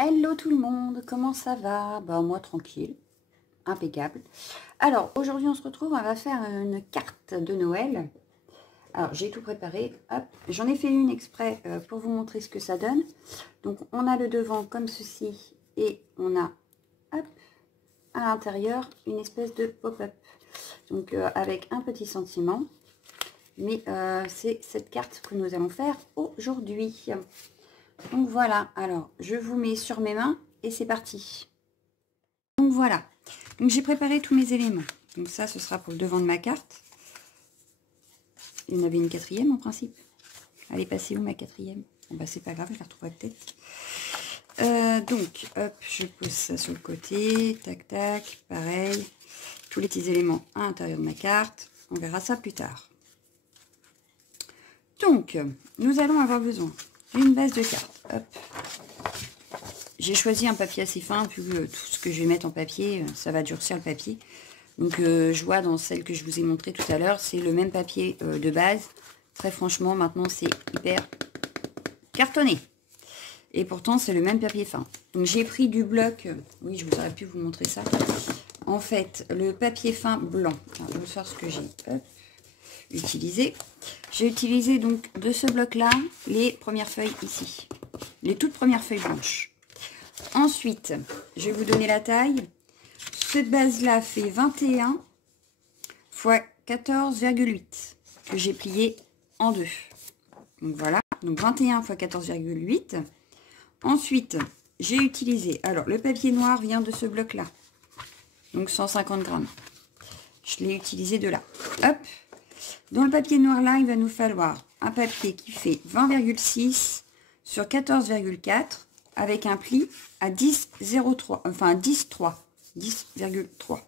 Hello tout le monde, comment ça va? Bah moi tranquille, impeccable. Alors aujourd'hui on se retrouve, on va faire une carte de Noël. Alors j'ai tout préparé, hop, j'en ai fait une exprès pour vous montrer ce que ça donne. Donc on a le devant comme ceci et on a, hop, à l'intérieur une espèce de pop-up. Donc avec un petit sentiment, mais c'est cette carte que nous allons faire aujourd'hui. Donc voilà, alors je vous mets sur mes mains et c'est parti. Donc voilà, donc j'ai préparé tous mes éléments. Donc ça, ce sera pour le devant de ma carte. Il y en avait une quatrième en principe. Elle est passée où ma quatrième? Bon bah c'est pas grave, je la retrouverai peut-être. Donc hop, je pose ça sur le côté, tac tac, pareil. Tous les petits éléments à l'intérieur de ma carte. On verra ça plus tard. Donc, nous allons avoir besoin d'une base de carte. Hop. J'ai choisi un papier assez fin, vu que tout ce que je vais mettre en papier, ça va durcir le papier. Donc je vois dans celle que je vous ai montré tout à l'heure, c'est le même papier de base. Très franchement, maintenant c'est hyper cartonné. Et pourtant c'est le même papier fin. Donc j'ai pris du bloc, oui je vous aurais pu vous montrer ça. En fait, le papier fin blanc. Alors, je vais vous faire ce que j'ai utilisé. J'ai utilisé donc de ce bloc-là les premières feuilles ici. Les toutes premières feuilles blanches. Ensuite, je vais vous donner la taille. Cette base-là fait 21 x 14,8 que j'ai plié en deux. Donc voilà, donc 21 x 14,8. Ensuite, j'ai utilisé, alors le papier noir vient de ce bloc-là, donc 150 grammes. Je l'ai utilisé de là. Hop. Dans le papier noir là, il va nous falloir un papier qui fait 20,6 sur 14,4 avec un pli à 10,03, enfin 10,3. 10,3.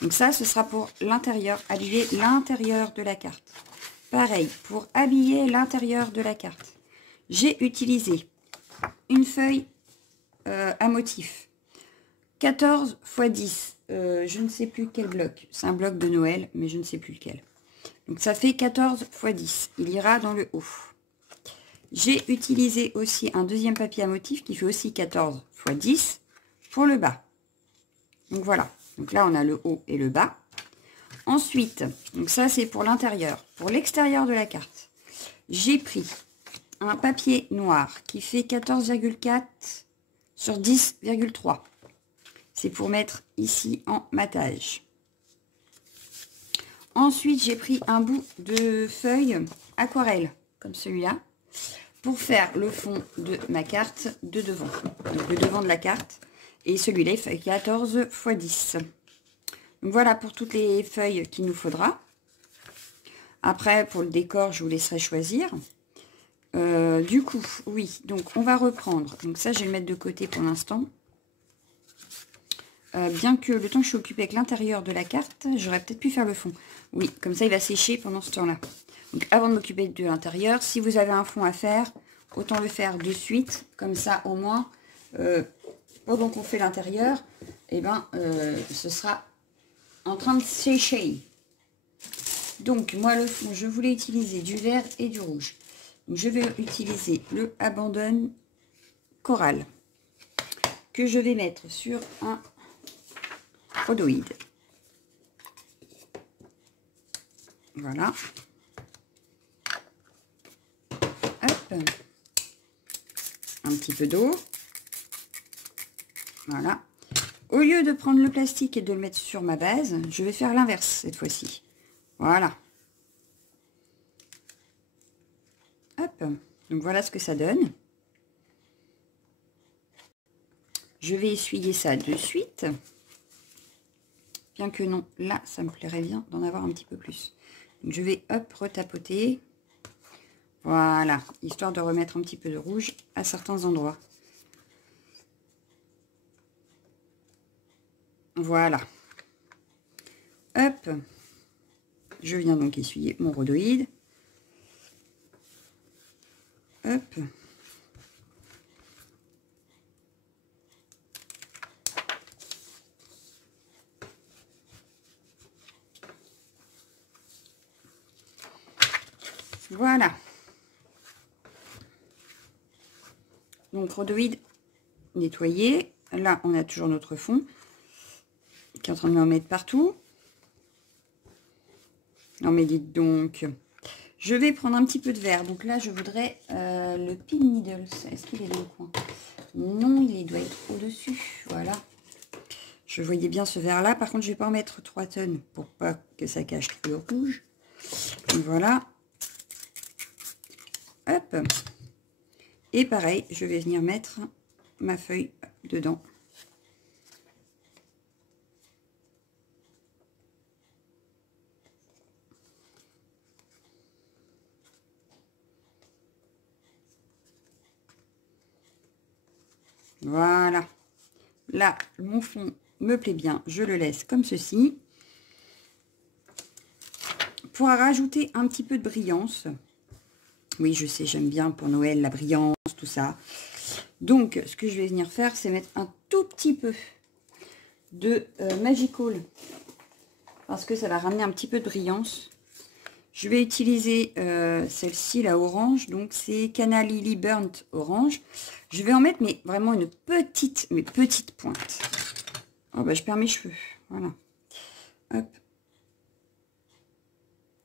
Donc ça, ce sera pour l'intérieur, habiller l'intérieur de la carte. Pareil, pour habiller l'intérieur de la carte, j'ai utilisé une feuille à motif. 14 x 10, je ne sais plus quel bloc. C'est un bloc de Noël, mais je ne sais plus lequel. Donc ça fait 14 x 10. Il ira dans le haut. J'ai utilisé aussi un deuxième papier à motif qui fait aussi 14 x 10 pour le bas. Donc voilà. Donc là, on a le haut et le bas. Ensuite, donc ça, c'est pour l'intérieur. Pour l'extérieur de la carte, j'ai pris un papier noir qui fait 14,4 sur 10,3. C'est pour mettre ici en matage. Ensuite, j'ai pris un bout de feuille aquarelle, comme celui-là, pour faire le fond de ma carte de devant. Donc le devant de la carte. Et celui-là, il fait 14 x 10. Donc voilà pour toutes les feuilles qu'il nous faudra. Après, pour le décor, je vous laisserai choisir. Du coup, oui, donc on va reprendre. Donc ça, je vais le mettre de côté pour l'instant. Bien que le temps que je suis occupée avec l'intérieur de la carte, j'aurais peut-être pu faire le fond. Oui, comme ça, il va sécher pendant ce temps-là. Donc avant de m'occuper de l'intérieur, si vous avez un fond à faire, autant le faire de suite. Comme ça, au moins, pendant qu'on fait l'intérieur, eh ben, ce sera en train de sécher. Donc moi le fond, je voulais utiliser du vert et du rouge. Donc je vais utiliser le Abandon Coral que je vais mettre sur un rhodoïde. Voilà. Hop. Un petit peu d'eau. Voilà. Au lieu de prendre le plastique et de le mettre sur ma base, je vais faire l'inverse cette fois-ci. Voilà. Hop. Donc voilà ce que ça donne. Je vais essuyer ça de suite. Bien que non, là, ça me plairait bien d'en avoir un petit peu plus. Donc je vais, hop, retapoter. Voilà. Histoire de remettre un petit peu de rouge à certains endroits. Voilà. Hop. Je viens donc essuyer mon rhodoïde. Hop. Voilà. Donc rhodoïde nettoyer. Là, on a toujours notre fond qui est en train de me remettre partout. Non, mais dites donc. Je vais prendre un petit peu de verre. Donc là, je voudrais le Pin Needles. Est-ce qu'il est dans le coin? Non, il doit être au-dessus. Voilà. Je voyais bien ce verre-là. Par contre, je ne vais pas en mettre 3 tonnes pour pas que ça cache le rouge. Donc voilà. Hop. Et pareil, je vais venir mettre ma feuille dedans. Voilà. Là, mon fond me plaît bien. Je le laisse comme ceci. Pour rajouter un petit peu de brillance. Oui, je sais, j'aime bien pour Noël la brillance, tout ça. Donc, ce que je vais venir faire, c'est mettre un tout petit peu de Magical. Parce que ça va ramener un petit peu de brillance. Je vais utiliser celle-ci, la orange. Donc, c'est Cana Lily Burnt Orange. Je vais en mettre, mais vraiment une petite pointe. Oh, bah, je perds mes cheveux. Voilà. Hop.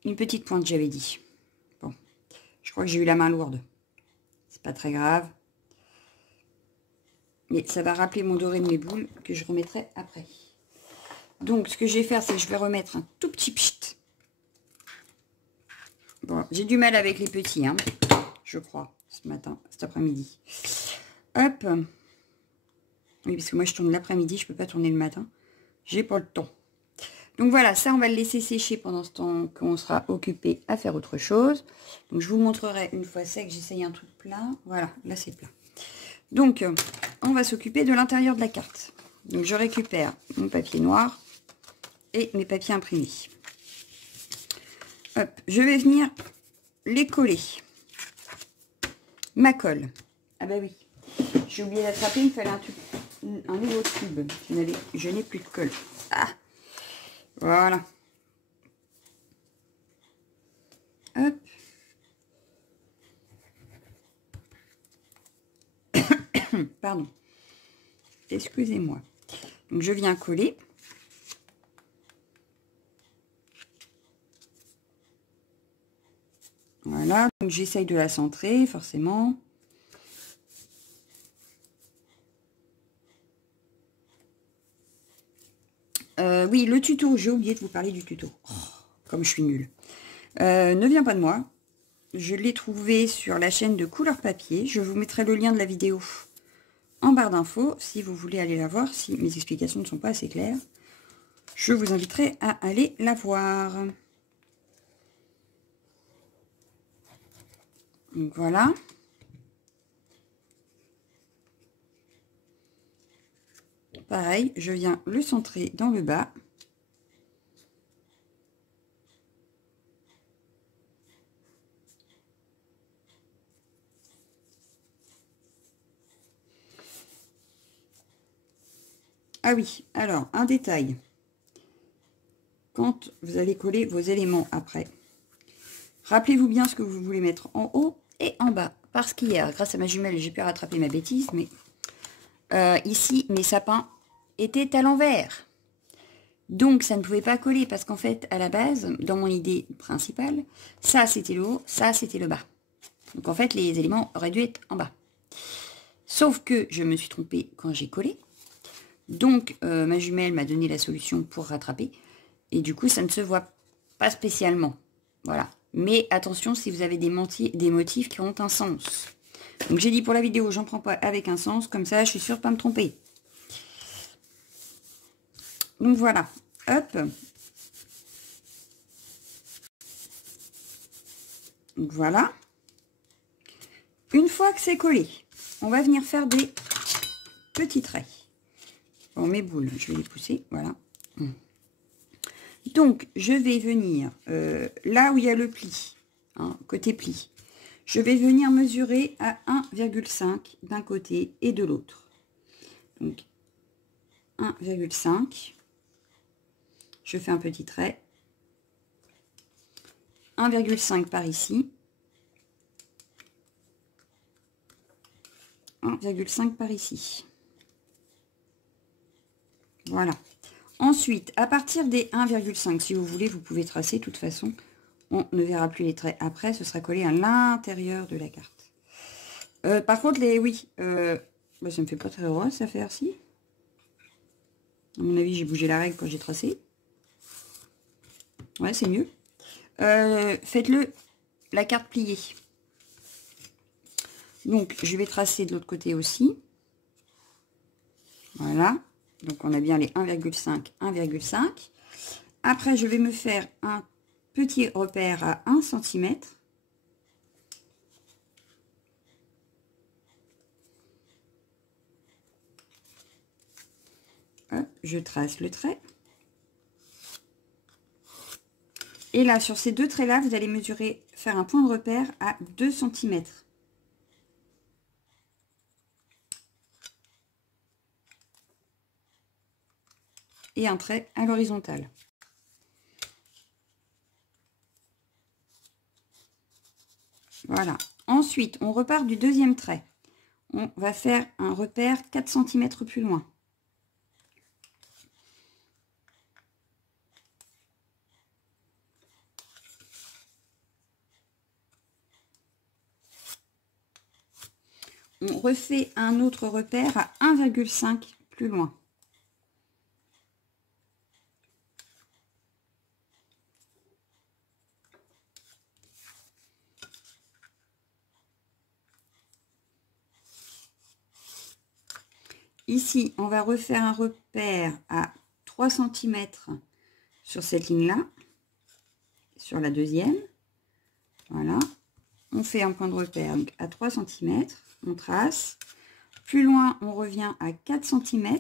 Une petite pointe, j'avais dit. Bon. Je crois que j'ai eu la main lourde. C'est pas très grave. Mais ça va rappeler mon doré de mes boules que je remettrai après. Donc, ce que je vais faire, c'est que je vais remettre un tout petit pchit. Bon, j'ai du mal avec les petits, hein, je crois, ce matin, cet après-midi. Hop. Oui, parce que moi, je tourne l'après-midi, je peux pas tourner le matin. J'ai pas le temps. Donc voilà, ça, on va le laisser sécher pendant ce temps qu'on sera occupé à faire autre chose. Donc, je vous montrerai une fois sec, j'essaye un truc plat. Voilà, là, c'est plat. Donc, on va s'occuper de l'intérieur de la carte. Donc, je récupère mon papier noir et mes papiers imprimés. Hop, je vais venir les coller. Ma colle. Ah bah oui, j'ai oublié d'attraper, il me fallait un nouveau tube. Je n'ai plus de colle. Ah, voilà. Hop. Pardon. Excusez-moi. Donc, je viens coller. Voilà, donc j'essaye de la centrer, forcément. Oui, le tuto, j'ai oublié de vous parler du tuto. Oh, comme je suis nulle. Ne vient pas de moi. Je l'ai trouvé sur la chaîne de Couleur Papier. Je vous mettrai le lien de la vidéo en barre d'infos si vous voulez aller la voir. Si mes explications ne sont pas assez claires, je vous inviterai à aller la voir. Donc voilà. Pareil, je viens le centrer dans le bas. Ah oui, alors, un détail. Quand vous allez coller vos éléments après, rappelez-vous bien ce que vous voulez mettre en haut et en bas. Parce qu'hier, grâce à ma jumelle, j'ai pu rattraper ma bêtise, mais ici, mes sapins étaient à l'envers. Donc, ça ne pouvait pas coller parce qu'en fait, à la base, dans mon idée principale, ça, c'était le haut, ça, c'était le bas. Donc, en fait, les éléments auraient dû être en bas. Sauf que je me suis trompée quand j'ai collé. Donc, ma jumelle m'a donné la solution pour rattraper. Et du coup, ça ne se voit pas spécialement. Voilà. Mais attention, si vous avez des motifs qui ont un sens. Donc, j'ai dit pour la vidéo, j'en prends pas avec un sens. Comme ça, je suis sûre de ne pas me tromper. Donc, voilà. Hop. Donc, voilà. Une fois que c'est collé, on va venir faire des petits traits. Bon, mes boules, je vais les pousser, voilà. Donc, je vais venir là où il y a le pli, hein, côté pli. Je vais venir mesurer à 1,5 d'un côté et de l'autre. Donc, 1,5. Je fais un petit trait. 1,5 par ici. 1,5 par ici. Voilà. Ensuite, à partir des 1,5, si vous voulez, vous pouvez tracer. De toute façon, on ne verra plus les traits après. Ce sera collé à l'intérieur de la carte. Par contre, oui, bah, ça me fait pas très droit, ça faire si. À mon avis, j'ai bougé la règle quand j'ai tracé. Ouais, c'est mieux. Faites-le la carte pliée. Donc, je vais tracer de l'autre côté aussi. Voilà. Donc, on a bien les 1,5, 1,5. Après, je vais me faire un petit repère à 1 cm. Hop, je trace le trait. Et là, sur ces deux traits-là, vous allez mesurer, faire un point de repère à 2 cm. Et un trait à l'horizontale. Voilà. Ensuite, on repart du deuxième trait. On va faire un repère 4 cm plus loin. On refait un autre repère à 1,5 plus loin. Ici, on va refaire un repère à 3 cm sur cette ligne-là, sur la deuxième. Voilà. On fait un point de repère à 3 cm, on trace. Plus loin, on revient à 4 cm.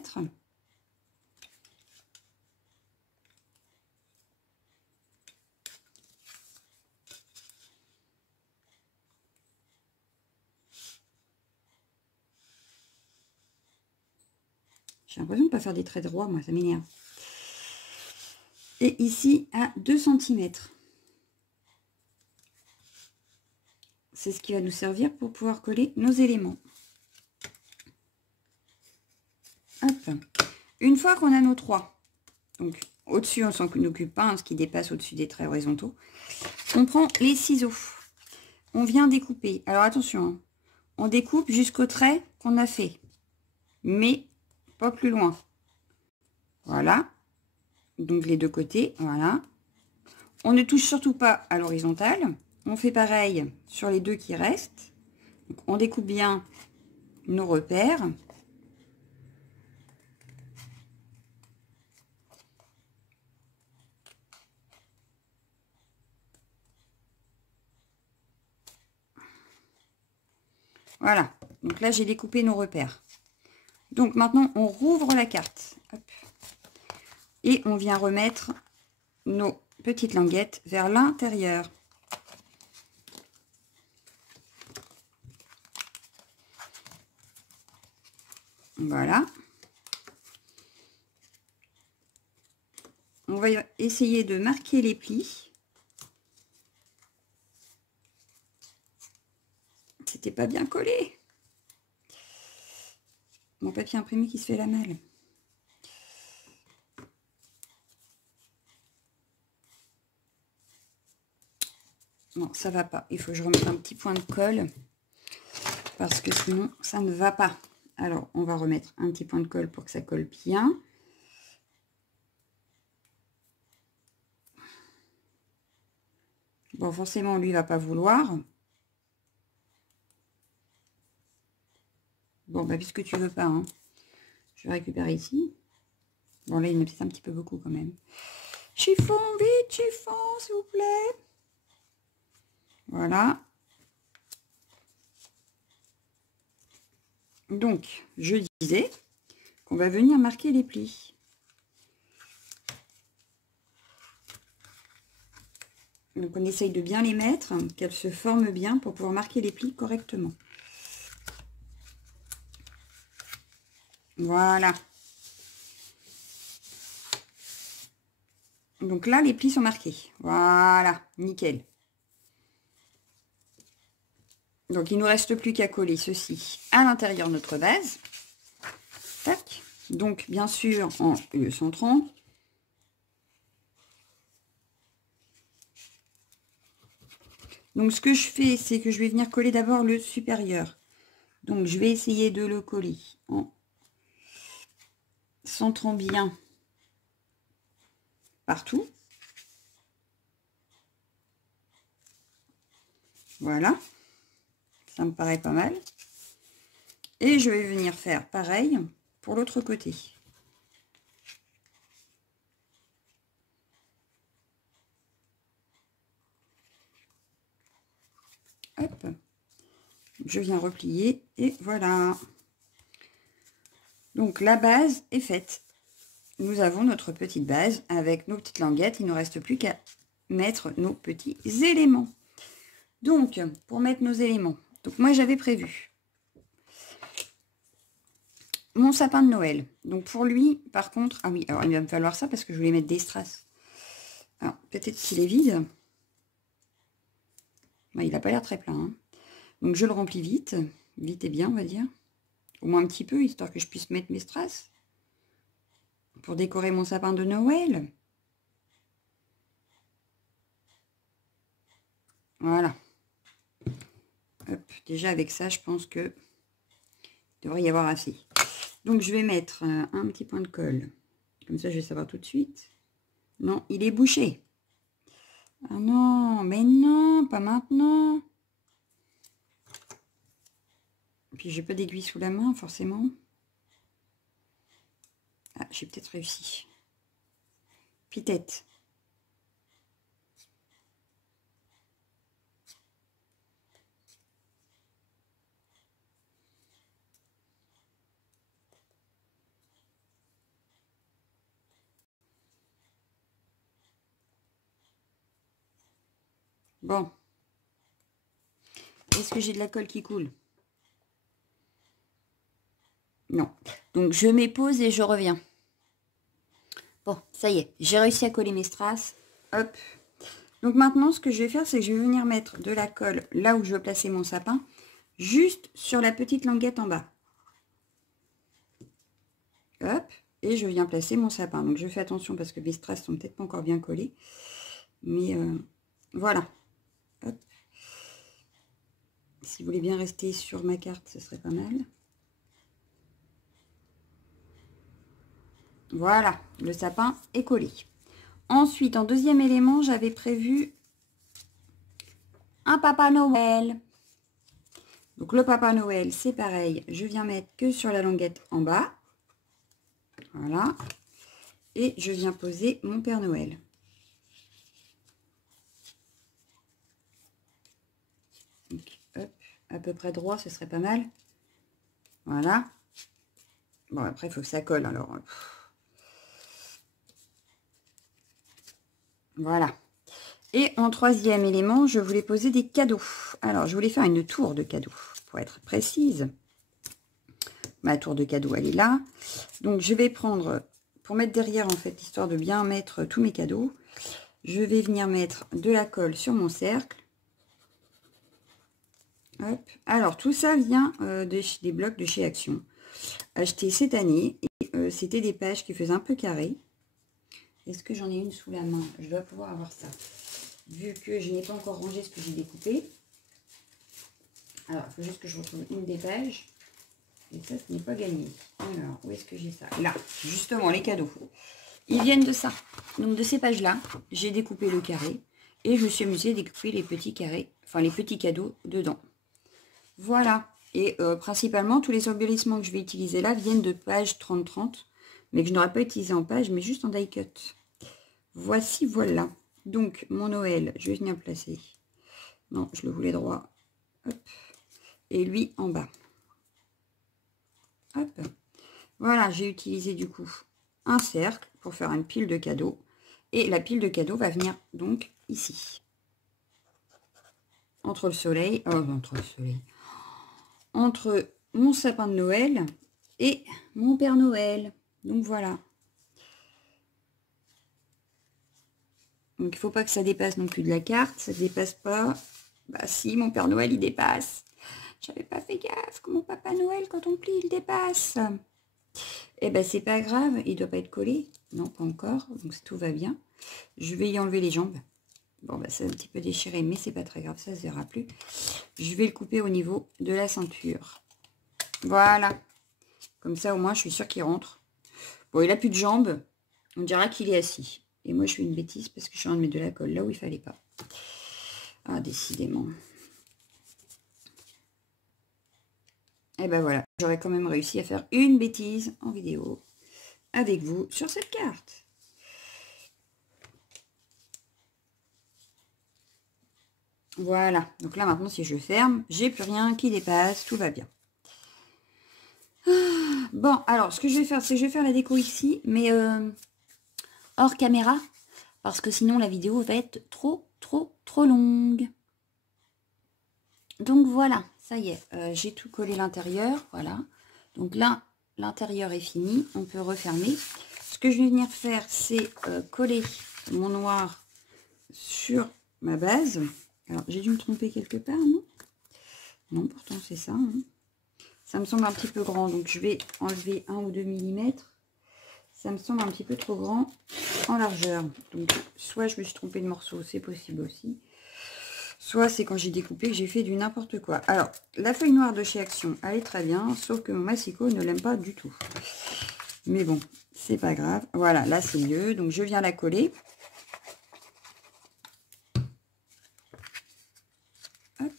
J'ai l'impression de ne pas faire des traits droits, moi, ça m'énerve. Et ici, à 2 cm. C'est ce qui va nous servir pour pouvoir coller nos éléments. Hop. Une fois qu'on a nos trois, donc au-dessus, on s'en occupe pas, hein, ce qui dépasse au-dessus des traits horizontaux, on prend les ciseaux. On vient découper. Alors attention, hein, on découpe jusqu'au trait qu'on a fait, mais pas plus loin. Voilà. Donc les deux côtés, voilà. On ne touche surtout pas à l'horizontale. On fait pareil sur les deux qui restent. Donc, on découpe bien nos repères. Voilà. Donc là, j'ai découpé nos repères. Donc maintenant, on rouvre la carte. Hop. Et on vient remettre nos petites languettes vers l'intérieur. Voilà. On va essayer de marquer les plis. C'était pas bien collé. Mon papier imprimé qui se fait la malle. Non, ça va pas. Il faut que je remette un petit point de colle. Parce que sinon, ça ne va pas. Alors, on va remettre un petit point de colle pour que ça colle bien. Bon, forcément, lui, il va pas vouloir. Bon, bah, puisque tu veux pas, hein, je vais récupérer ici. Bon, là, il y en a peut-être un petit peu beaucoup quand même. Chiffon, vite, chiffon, s'il vous plaît. Voilà. Donc, je disais qu'on va venir marquer les plis. Donc, on essaye de bien les mettre, qu'elles se forment bien pour pouvoir marquer les plis correctement. Voilà. Donc là, les plis sont marqués. Voilà, nickel. Donc, il ne nous reste plus qu'à coller ceci à l'intérieur de notre base. Tac. Donc, bien sûr, en UE130. Donc, ce que je fais, c'est que je vais venir coller d'abord le supérieur. Donc, je vais essayer de le coller en centrant bien partout. Voilà. Ça me paraît pas mal. Et je vais venir faire pareil pour l'autre côté. Hop. Je viens replier et voilà. Donc la base est faite. Nous avons notre petite base avec nos petites languettes. Il ne nous reste plus qu'à mettre nos petits éléments. Donc, pour mettre nos éléments, donc moi j'avais prévu mon sapin de Noël. Donc pour lui, par contre, ah oui, alors il va me falloir ça parce que je voulais mettre des strass. Alors peut-être qu'il est vide. Ben, il n'a pas l'air très plein. Hein. Donc je le remplis vite, vite et bien on va dire. Au moins un petit peu, histoire que je puisse mettre mes strass. Pour décorer mon sapin de Noël. Voilà. Hop, déjà avec ça, je pense que il devrait y avoir assez. Donc je vais mettre un petit point de colle. Comme ça, je vais savoir tout de suite. Non, il est bouché. Ah non, mais non, pas maintenant. Puis j'ai pas d'aiguille sous la main, forcément. Ah, j'ai peut-être réussi. Peut-être. Bon. Est-ce que j'ai de la colle qui coule? Non. Donc, je mets pause et je reviens. Bon, ça y est. J'ai réussi à coller mes strass. Hop. Donc, maintenant, ce que je vais faire, c'est que je vais venir mettre de la colle là où je veux placer mon sapin, juste sur la petite languette en bas. Hop. Et je viens placer mon sapin. Donc, je fais attention parce que mes strass sont peut-être pas encore bien collés. Mais voilà. Hop. Si vous voulez bien rester sur ma carte, ce serait pas mal. Voilà, le sapin est collé. Ensuite, en deuxième élément, j'avais prévu un Papa Noël. Donc le Papa Noël, c'est pareil. Je viens mettre que sur la languette en bas. Voilà. Et je viens poser mon Père Noël. Donc, hop, à peu près droit, ce serait pas mal. Voilà. Bon, après, il faut que ça colle, alors. Voilà. Et en troisième élément, je voulais poser des cadeaux. Alors, je voulais faire une tour de cadeaux, pour être précise. Ma tour de cadeaux, elle est là. Donc, je vais prendre, pour mettre derrière, en fait, histoire de bien mettre tous mes cadeaux, je vais venir mettre de la colle sur mon cercle. Hop. Alors, tout ça vient des blocs de chez Action. Acheté cette année. Et c'était des pages qui faisaient un peu carré. Est-ce que j'en ai une sous la main? Je dois pouvoir avoir ça. Vu que je n'ai pas encore rangé ce que j'ai découpé. Alors, il faut juste que je retrouve une des pages. Et ça, ce n'est pas gagné. Alors, où est-ce que j'ai ça? Là, justement, les cadeaux. Ils viennent de ça. Donc, de ces pages-là, j'ai découpé le carré. Et je me suis amusée à découper les petits carrés, enfin les petits cadeaux dedans. Voilà. Et principalement, tous les embellissements que je vais utiliser là viennent de page 30-30. Mais que je n'aurais pas utilisé en page, mais juste en die cut. Voici, voilà. Donc, mon Noël, je vais venir placer. Non, je le voulais droit. Hop. Et lui, en bas. Hop. Voilà, j'ai utilisé du coup un cercle pour faire une pile de cadeaux. Et la pile de cadeaux va venir donc ici. Entre le soleil, entre mon sapin de Noël et mon Père Noël. Donc voilà. Donc il ne faut pas que ça dépasse non plus de la carte. Ça ne dépasse pas. Bah si, mon Père Noël il dépasse. J'avais pas fait gaffe que mon Papa Noël quand on plie il dépasse. Eh ben c'est pas grave, il doit pas être collé. Non, pas encore, donc tout va bien. Je vais y enlever les jambes. Bon, bah, c'est un petit peu déchiré, mais c'est pas très grave, ça se verra plus. Je vais le couper au niveau de la ceinture. Voilà. Comme ça, au moins, je suis sûre qu'il rentre. Bon, il a plus de jambes. On dira qu'il est assis. Et moi, je fais une bêtise parce que je suis en train de mettre de la colle là où il fallait pas. Ah, décidément. Et ben voilà, j'aurais quand même réussi à faire une bêtise en vidéo avec vous sur cette carte. Voilà, donc là maintenant si je ferme, j'ai plus rien qui dépasse, tout va bien. Bon, alors ce que je vais faire, c'est que je vais faire la déco ici, mais hors caméra, parce que sinon la vidéo va être trop longue. Donc voilà, ça y est, j'ai tout collé l'intérieur, voilà. Donc là, l'intérieur est fini, on peut refermer. Ce que je vais venir faire, c'est coller mon noir sur ma base. Alors, j'ai dû me tromper quelque part, non? Non, pourtant c'est ça. Hein. Ça me semble un petit peu grand, donc je vais enlever 1 ou 2 mm. Ça me semble un petit peu trop grand en largeur. Donc, soit je me suis trompée de morceau, c'est possible aussi. Soit c'est quand j'ai découpé que j'ai fait du n'importe quoi. Alors, la feuille noire de chez Action, elle est très bien, sauf que mon massicot ne l'aime pas du tout. Mais bon, c'est pas grave. Voilà, là c'est mieux. Donc, je viens la coller. Hop.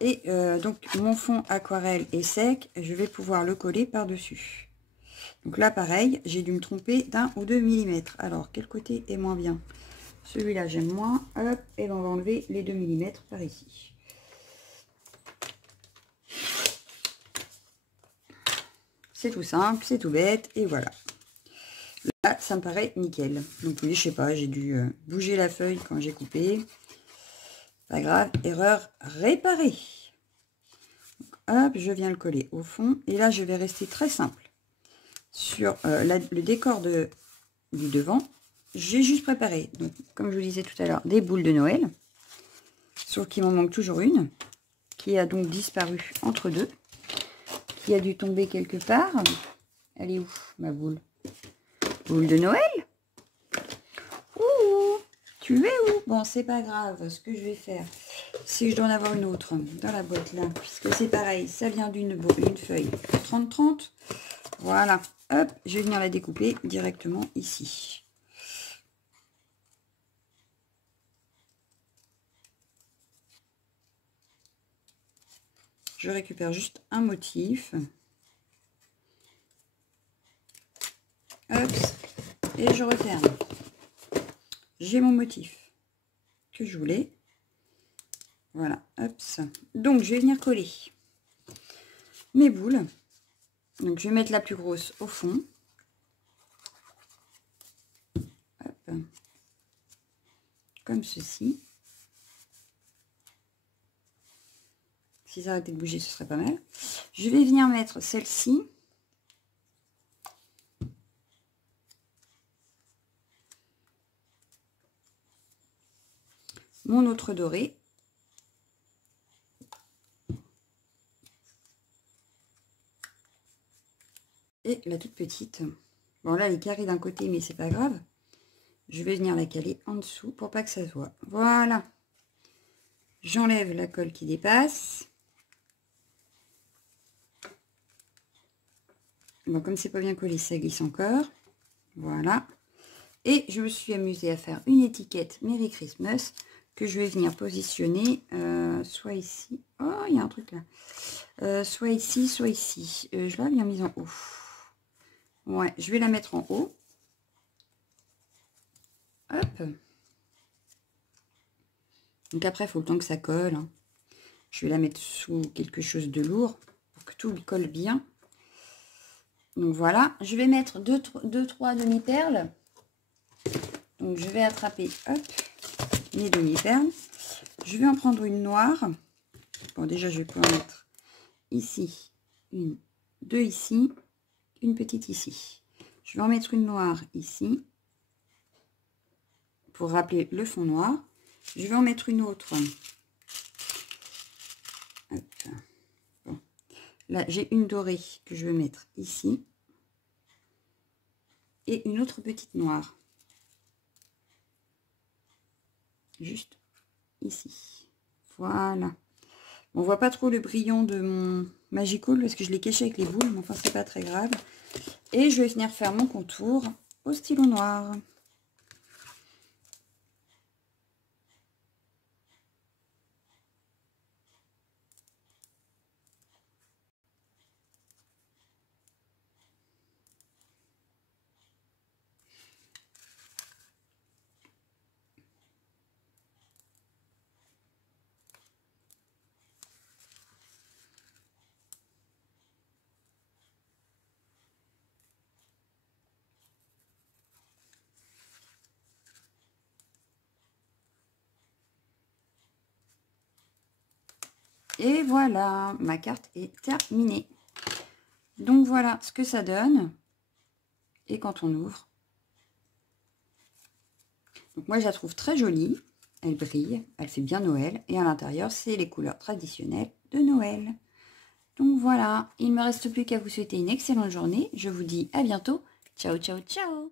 Et donc, mon fond aquarelle est sec. Je vais pouvoir le coller par-dessus. Donc là, pareil, j'ai dû me tromper d'1 ou 2 mm. Alors, quel côté est moins bien? Celui-là, j'aime moins. Hop, et ben, on va enlever les 2 mm par ici. C'est tout simple, c'est tout bête, et voilà. Là, ça me paraît nickel. Donc oui, je sais pas, j'ai dû bouger la feuille quand j'ai coupé. Pas grave, erreur réparée. Donc, hop, je viens le coller au fond. Et là, je vais rester très simple. Sur le décor du devant, j'ai juste préparé, donc, comme je vous disais tout à l'heure, des boules de Noël. Sauf qu'il m'en manque toujours une, qui a donc disparu entre deux, qui a dû tomber quelque part. Elle est où, ma boule? Boule de Noël? Ouh, tu es où? Bon, c'est pas grave. Ce que je vais faire, c'est que je dois en avoir une autre dans la boîte là, puisque c'est pareil, ça vient d'une feuille 30-30. Voilà, hop, je vais venir la découper directement ici. Je récupère juste un motif. Hop, et je referme. J'ai mon motif que je voulais. Voilà, hop. Donc, je vais venir coller mes boules. Donc, je vais mettre la plus grosse au fond. Hop. Comme ceci. Si ça arrêtait de bouger, ce serait pas mal. Je vais venir mettre celle-ci. Mon autre doré. Et la toute petite. Bon, là, elle est carrée d'un côté, mais c'est pas grave. Je vais venir la caler en dessous pour pas que ça se voit. Voilà. J'enlève la colle qui dépasse. Bon, comme c'est pas bien collé, ça glisse encore. Voilà. Et je me suis amusée à faire une étiquette Merry Christmas que je vais venir positionner soit ici. Oh, il y a un truc là. Soit ici, soit ici. Je l'avais bien mise en haut. Ouais, je vais la mettre en haut. Hop. Donc après, il faut le temps que ça colle. Hein. Je vais la mettre sous quelque chose de lourd pour que tout colle bien. Donc voilà, je vais mettre 2-3 demi-perles. Donc je vais attraper, hop, mes demi-perles. Je vais en prendre une noire. Bon, déjà, je vais pouvoir mettre ici, une, deux ici, une petite ici. Je vais en mettre une noire ici, pour rappeler le fond noir. Je vais en mettre une autre. Hop. Bon. Là, j'ai une dorée que je vais mettre ici. Et une autre petite noire. Juste ici. Voilà. On voit pas trop le brillant de mon Magicool parce que je l'ai caché avec les boules, mais enfin c'est pas très grave. Et je vais venir faire mon contour au stylo noir. Et voilà, ma carte est terminée. Donc voilà ce que ça donne. Et quand on ouvre. Donc moi je la trouve très jolie. Elle brille, elle fait bien Noël. Et à l'intérieur, c'est les couleurs traditionnelles de Noël. Donc voilà, il ne me reste plus qu'à vous souhaiter une excellente journée. Je vous dis à bientôt. Ciao, ciao, ciao!